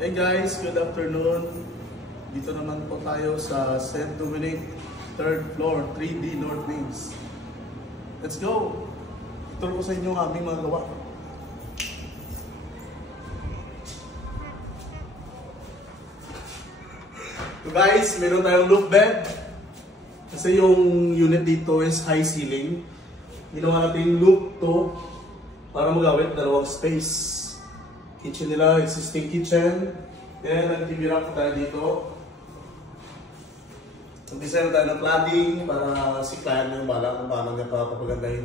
Hey guys, good afternoon. Dito naman po tayo sa St. Dominic, 3rd floor, 3D North Wings. Let's go! Ito ko sa inyo ang aming mga gawa. So guys, meron tayong loop bed. Kasi yung unit dito is high ceiling. Ginawa natin yung loop to para magawit dalawang space. Kitchen nila, existing kitchen. Then, nag-TV rack tayo dito. Nag-design tayo ng cladding para si client na yung bala kung paano niya papagandahin.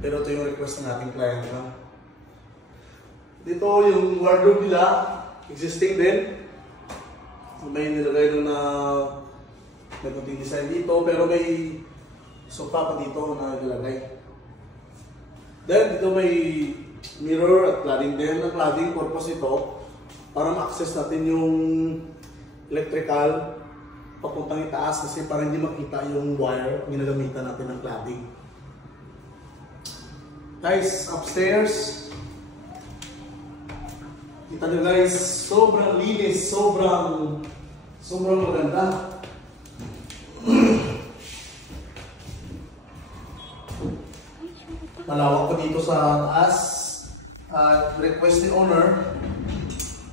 Pero ito yung request ng ating client na. Dito yung wardrobe nila, existing din. May nilagay doon na nagpunting design dito, pero may sofa pa dito na nilagay. Then, dito may mirror at cladding din. Ang cladding purpose ito para ma-access natin yung electrical papuntang itaas kasi para hindi makita yung wire ginagamitan natin ng cladding. Guys, upstairs kita nyo guys, sobrang linis, sobrang maganda. Malawak pa dito sa taas. At request ni owner,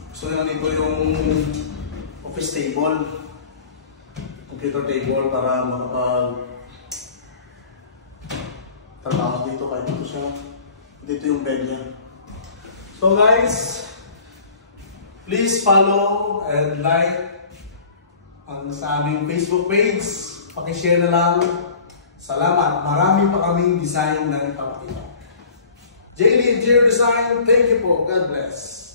gusto nila dito yung office table, computer table para makapag-trabaho dito kahit dito siya. Dito yung bed niya. So guys, please follow and like ang sa aming Facebook page. Pakishare na lang. Salamat. Marami pa kaming design na ipapakita. JD Interior Design, thank you po. God bless.